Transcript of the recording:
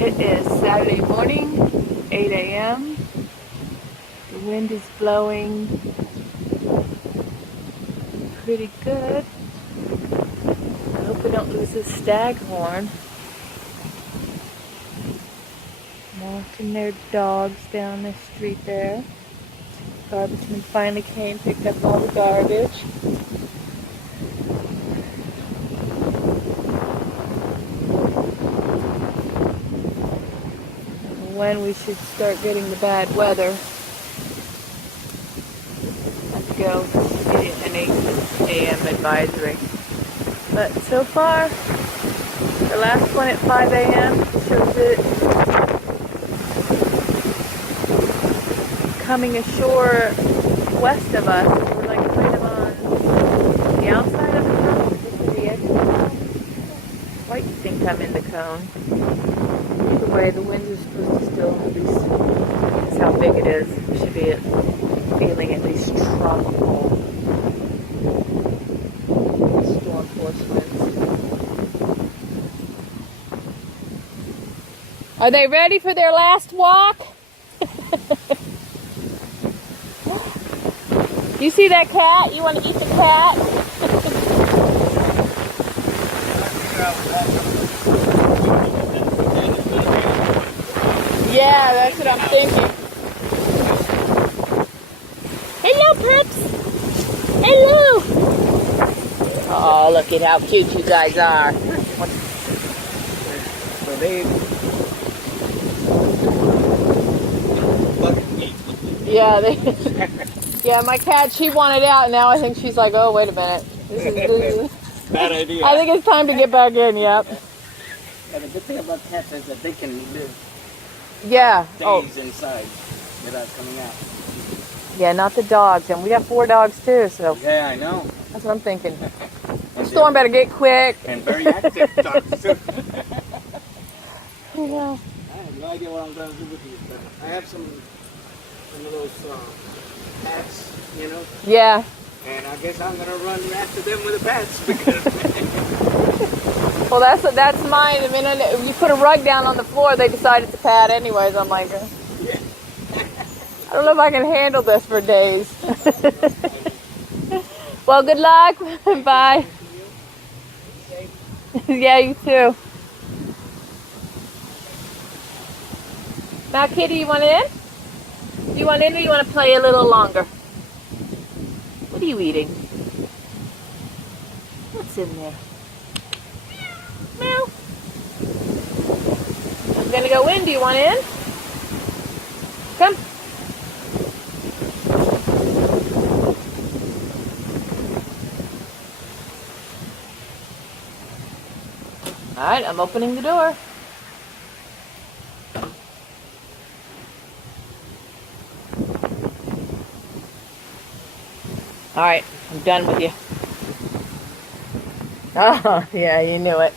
It is Saturday morning, 8 a.m. The wind is blowing pretty good. I hope we don't lose this staghorn. Walking their dogs down the street there. Garbageman finally came, picked up all the garbage. When we should start getting the bad weather. Have to go get an 8 a.m. advisory. But so far, the last one at 5 a.m. shows it coming ashore west of us. We're like kind of on the outside of the cone, the edge of the cone. Like to think I'm in the cone. Either way, the winds are supposed to still, at least that's how big it is. We should be feeling at least tropical storm force winds. Are they ready for their last walk? You see that cat? You want to eat the cat? Yeah, that's what I'm thinking. Hello, Pips. Hello. Oh, look at how cute you guys are. Yeah, yeah, my cat, she wanted out. Now I think she's like, oh, wait a minute. This is bad idea. I think it's time to get back in, yep. Yeah, the good thing about cats is that they can live days inside without coming out. Yeah, not the dogs. And we got 4 dogs, too, so. Yeah, I know. That's what I'm thinking. The storm better get quick. And very active dogs, too. Yeah. I have no idea what I'm going to do with these, but I have some of those pets, you know? Yeah. And I guess I'm going to run after them with the pets because... Well, that's mine. I mean, you put a rug down on the floor, they decide it's a pad anyways. I'm like, yeah. I don't know if I can handle this for days. Well, good luck. Bye. Yeah, you too. Now, Kitty, you want in? Do you want in or you want to play a little longer? What are you eating? What's in there? Meow. I'm gonna go in. Do you want in? Come. All right, I'm opening the door. All right, I'm done with you. Oh, yeah, you knew it.